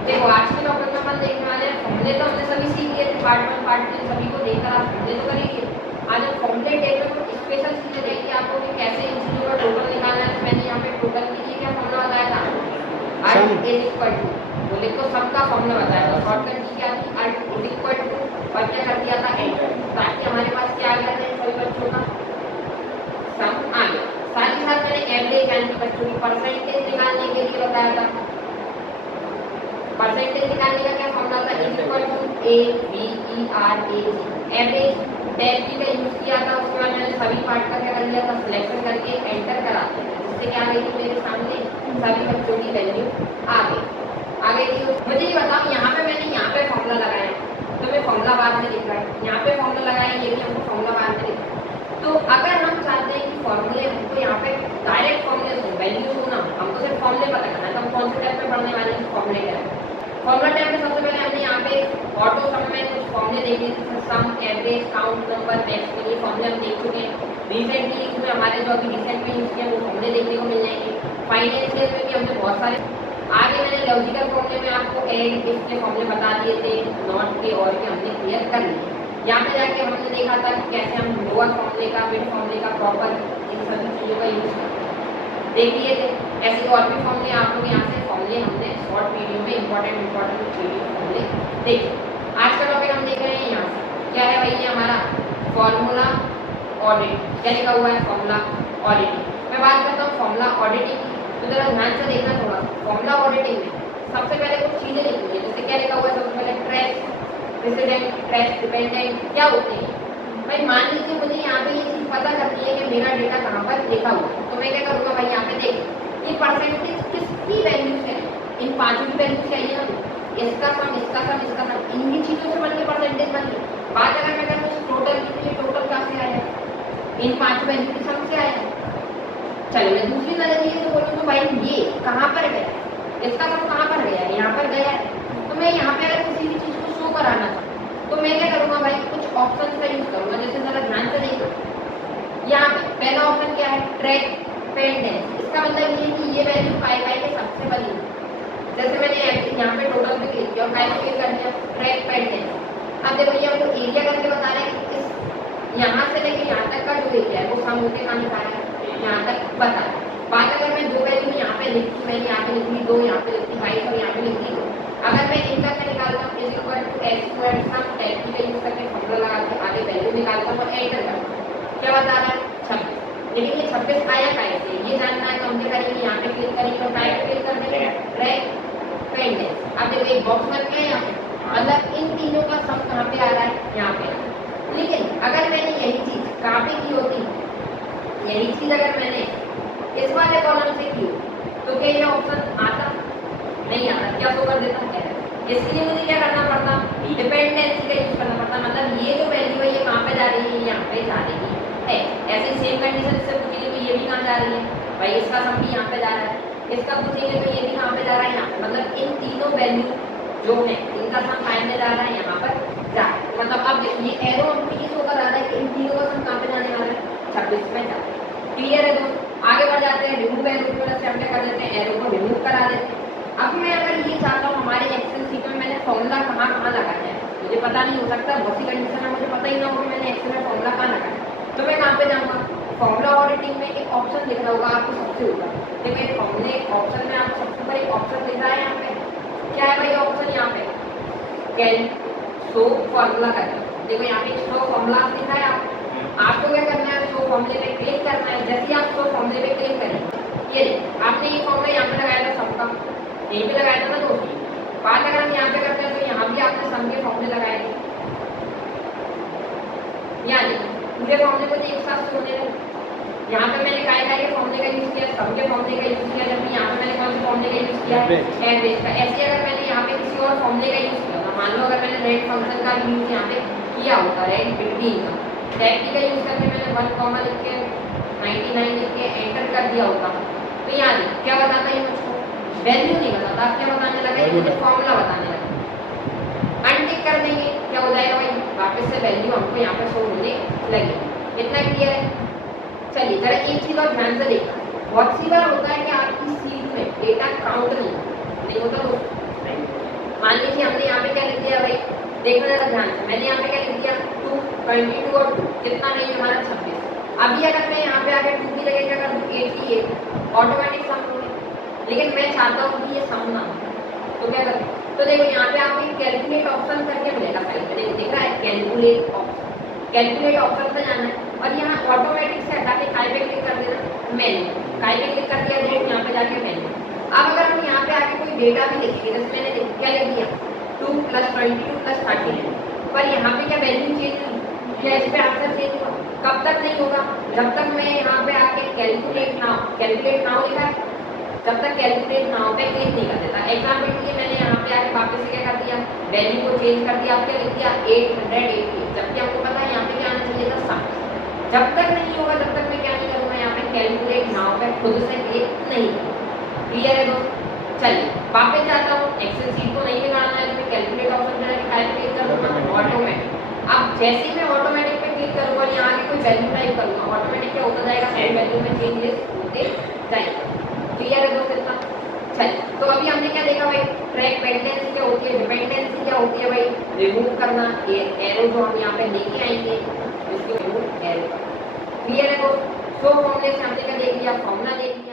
देखो आज के टॉपिक में अपन देखने वाले हैं फॉर्मूले। तो हमने सभी सीख लिए थे पार्ट 1 पार्ट 2 सभी को देखकर आप फॉर्मूले तो करेंगे। आज हम फॉर्मूले टेबल में स्पेशल चीजें देखेंगे आपको कि कैसे इन चीजों का टोटल निकालना है। तो मैंने यहाँ पे टोटल के लिए क्या फॉर्मूला बताया था, अल्ट इज इक्वल टू, बोले तो सम का फॉर्मूला बताया था। शॉर्टकट की क्या थी, अल्ट इज इक्वल टू और क्या कर दिया था एंटर, ताकि हमारे पास क्या आ गया था सभी बच्चों का सम आ गया। साथ ही साथ मैंने एवरेज यानी बच्चों की परसेंटेज निकालने के लिए बताया था। परसेंटेज निकालने का क्या फॉर्मूला था, is equal to A B E R A G. Average tab key का यूज किया था, उसके बाद मैंने सभी पार्ट का क्या कर लिया था, सिलेक्शन करके एंटर करा दिया, जिससे क्या आ गई थी मेरे सामने सभी बच्चों की वैल्यू आ गई थी। मुझे ये बताओ यहाँ पे मैंने यहाँ पे फॉर्मूला लगाया तो मैं फॉर्मूला बाद में लिख रहा है, यहाँ पे फॉर्मूला लगाया ये भी हमको फॉर्मूला बाद में लिखा है। तो अगर हम चाहते हैं कि फॉर्मूले हमको यहाँ पे डायरेक्ट फॉर्मूले हो, वैल्यू हो ना, हमको सिर्फ फॉर्मूले पता करना है, तो हम कौन से टाइप में पढ़ने वाले हैं, फॉर्मूले का फॉर्मूला टाइप में सबसे पहले हमने यहाँ पे ऑटो सम में कुछ फॉर्मूले देख लिए थे, सम एवरेज काउंट नंबर मैक्स के लिए फॉर्मूले हम देख चुके हैं। रिसेंटली इसमें हमारे जो अभी रिसेंट में यूज किए वो फॉर्मूले देखने को मिल जाएंगे। फाइनेंशियल में भी हमने बहुत सारे आगे मैंने लॉजिकल फॉर्मूले में आपको एंड इफ के फॉर्मूले बता दिए थे, नॉट के और के हमने क्लियर कर लिए। यहाँ पे जाके हमने देखा था कि कैसे हम लोअर फॉर्मूले का मिड फॉर्मूले का प्रॉपर इन सभी चीज़ों का यूज देख लिए थे। ऐसे और भी फॉर्मूले आप लोग यहाँ से फॉर्मूले हमने शॉर्ट वीडियो में इंपॉर्टेंट वीडियो फॉर्मूले देखे। आज का टॉपिक हम देख रहे हैं यहाँ से क्या है भाई, ये हमारा फॉर्मूला ऑडिट। क्या लिखा हुआ है, फॉर्मूला ऑडिटिंग। मैं बात करता हूँ फॉर्मूला ऑडिटिंग की, तो जरा ध्यान से देखना थोड़ा। फॉर्मूला ऑडिटिंग में सबसे पहले कुछ चीजें लिखी है, जैसे क्या लिखा हुआ है, सबसे पहले ट्रेस प्रेसिडेंट, ट्रेस डिपेंडेंट क्या होते हैं भाई। मान लीजिए मुझे यहाँ पे ये चीज पता करनी है कि मेरा डेटा कहाँ पर लिखा हुआ है, तो मैं क्या करूँगा भाई, यहाँ पे देख ये परसेंटेज किसकी वैल्यू है, इन पांचों की वैल्यू चाहिए ना, इसका सम इसका सम इसका सम, इन्हीं चीजों से बनके परसेंटेज बन गई। बात अगर मैं करूँ टोटल की, तो टोटल कहाँ से आया, इन पांच वैल्यू के सम से आया। चलो मैं दूसरी नजरिए से बोलूँ तो भाई ये कहाँ पर गया, इसका सम कहाँ पर गया, यहाँ पर गया है। तो मैं यहाँ पे अगर किसी भी चीज को शो कराना चाहूँ तो मैं क्या करूँगा भाई, कुछ ऑप्शन का यूज करूँगा। जैसे जरा ध्यान से देखो, यहाँ पे पहला ऑप्शन क्या है, ट्रैक पेंडेंस। इसका मतलब ये है कि ये वैल्यू पाई के सबसे बड़ी है। जैसे मैंने यहाँ पे टोटल पे क्लिक किया और पाई पे कर दिया ट्रैक पेंडेंस। अब देखो ये हमको एरिया करके बता रहे हैं कि इस यहाँ से लेके यहाँ तक का जो एरिया है वो सम होते कहाँ निकाल रहा है, यहाँ तक बता रहा है। बात अगर मैं दो वैल्यू यहाँ पे लिखती, मैंने यहाँ पे लिखी 2, यहाँ पे लिखती 22 और यहाँ पे लिखती 2, अगर मैं इनका क्या निकालता हूँ, is equal to X square sum tab key का यूज करके फॉर्मूला लगा के आगे वैल्यू निकालता हूँ और एंटर करता हूँ, क्या बता रहा है 26। लेकिन ये 26 आया कैसे, ये जानना है तो हम क्या करेंगे, यहाँ पे क्लिक करेंगे और टाइप क्लिक कर देंगे ट्रैक पेंडेंस। अब देखो एक बॉक्स बन गया यहाँ पे, मतलब इन तीनों का सम कहाँ पे आ रहा है, यहाँ पे। लेकिन अगर मैंने यही चीज कहाँ पे की होती, यही चीज अगर मैंने इस वाले कॉलम से की तो क्या ये ऑप्शन आता, नहीं आता, क्या शो कर देता है। इसलिए मुझे क्या करना पड़ता, डिपेंडेंसी का यूज करना पड़ता। मतलब ये जो वैल्यू है ये कहाँ पे जा रही है, यहाँ पे जा रही है। ऐसे सेम कंडीशन से पूछेंगे तो ये भी कहाँ जा रही है भाई, इसका सम भी यहाँ पे जा रहा है, इसका पूछेंगे तो ये भी कहाँ पे जा रहा है, यहाँ पे। मतलब इन तीनों वैल्यू जो है इनका सम फाइव में जा रहा है, यहाँ पर जा रहा है। मतलब अब ये एरो हमको ये शो कर रहा है कि इन तीनों का सम कहाँ पे जाने वाला है, 26 में जा रहा है। क्लियर है दोस्तों, आगे बढ़ जाते हैं। रिमूव एरो की वजह से हम क्या कर देते हैं, एरो को रिमूव करा देते हैं। अब मैं अगर ये चाहता हूँ हमारे एक्सेल शीट में मैंने फॉर्मूला कहाँ लगाया है, मुझे पता नहीं हो सकता, बहुत सी कंडीशन में मुझे पता ही ना हो कि मैंने एक्सेल में फॉर्मूला कहाँ लगाया, तो मैं कहाँ पे जाऊँगा, फॉर्मूला ऑडिटिंग में एक ऑप्शन दिख रहा होगा आपको सबसे ऊपर। देखिए फॉर्मूले ऑप्शन में आपको सबसे ऊपर एक ऑप्शन दिख रहा है, यहाँ पे क्या है भाई ऑप्शन, यहाँ पे कैन शो फॉर्मूला करना। देखो यहाँ पे शो फॉर्मूला लिखा है, आपको क्या करना है, शो फॉर्मूले पे क्लिक करना है। जैसे आप शो फॉर्मूले पे क्लिक करेंगे, ये आपने ये फॉर्मूला यहाँ पे लगाया था सबका, यहीं पे लगाया था ना दोस्तों। बात अगर हम यहाँ पे करते हैं तो यहाँ भी आपने सम के फॉर्मूले लगाए थे, यहाँ देखिए पूरे फॉर्मूले को एक साथ छोड़ने लगे। यहाँ पे मैंने काय के फॉर्मूले का यूज किया, सम के फॉर्मूले का यूज किया, जबकि यहाँ पे मैंने कौन से फॉर्मूले का यूज किया, एवरेज का। ऐसे अगर मैंने यहाँ पे किसी और फॉर्मूले का यूज किया था, मान लो अगर मैंने रेट फंक्शन का यूज यहाँ पे किया होता, रेट बिटवीन का टैब का यूज करके मैंने 1 कॉमा लिख के 99 लिख के एंटर कर दिया होता, तो यहाँ देखिए क्या बताता है मुझको, वैल्यू नहीं बताता, आप क्या बताने लगा, मुझे फॉर्मूला बताने लगा। अनटिक कर देंगे, क्या हो जाएगा भाई, वापस से वैल्यू हमको यहाँ पे शो होने लगी। इतना क्लियर है। चलिए जरा एक चीज और ध्यान से देखना, बहुत सी बार होता है कि आपकी सीट में डेटा काउंट नहीं होता, देखना जरा ध्यान से, मैंने यहाँ पे क्या लिख दिया 2, 22 और 2 कितना नहीं हमारा 26। अभी अगर मैं यहाँ पे आके 2 की जगह क्या कर दूँ 88 ऑटोमेटिक सम होगा, लेकिन मैं चाहता हूँ कि ये सम ना हो, तो क्या करूँ? तो देखो यहाँ पे आपको कैलकुलेट ऑप्शन करके मिलेगा, साइड में दिख रहा है कैलकुलेट ऑप्शन, कैलकुलेट ऑप्शन पे जाना है और यहाँ ऑटोमेटिक से हटा के काय पे क्लिक कर देना मेन्यू, काय पे क्लिक कर दिया देखो यहाँ पे जाके मेन्यू। अब अगर हम यहाँ पे आके कोई डेटा भी लिखेंगे, जैसे मैंने क्या लिख दिया 2 + 22 + 39, पर यहाँ पे क्या वैल्यू चेंज हुई या इस पे आंसर चेंज हुआ? कब तक नहीं होगा? जब तक मैं यहाँ पे आके कैलकुलेट नाउ लिखा है, जब तक कैलकुलेट नाउ पे क्लिक नहीं कर देता। एग्जाम्पल के लिए मैंने यहाँ पे आके वापस से क्या कर दिया, वैल्यू को चेंज कर दिया, आप क्या लिख दिया 880, जबकि आपको पता है यहाँ पे क्या आना चाहिए था 60। जब तक नहीं होगा तब तक मैं क्या नहीं करूँगा, यहाँ पे कैलकुलेट नाउ पे खुद से क्लिक नहीं करूँगा। क्लियर है दोस्तों? चलिए वापस जाता हूँ, एक्सेल शीट को नहीं निकालना है तो मैं कैलकुलेट ऑप्शन पे जाके क्लिक करूँगा ऑटोमेटिक। अब जैसे ही मैं ऑटोमेटिक पे क्लिक करूँगा और यहाँ आगे कोई वैल्यू टाइप करूँगा, ऑटोमेटिक क्या होता जाएगा, सेम वैल्यू में चेंजेस होते जाएंगे। क्लियर है दोस्तों इतना? चलिए तो अभी हमने क्या देखा भाई, ट्रैक पेंडेंसी क्या होती है, डिपेंडेंसी क्या होती है भाई, रिमूव करना, ये एरो जो हम यहाँ पे लेके आएंगे इसको रिमूव एरो। क्लियर है दोस्तों? सो फॉर्मूले से हमने क्या देख लिया, फॉर्मूला देख लिया।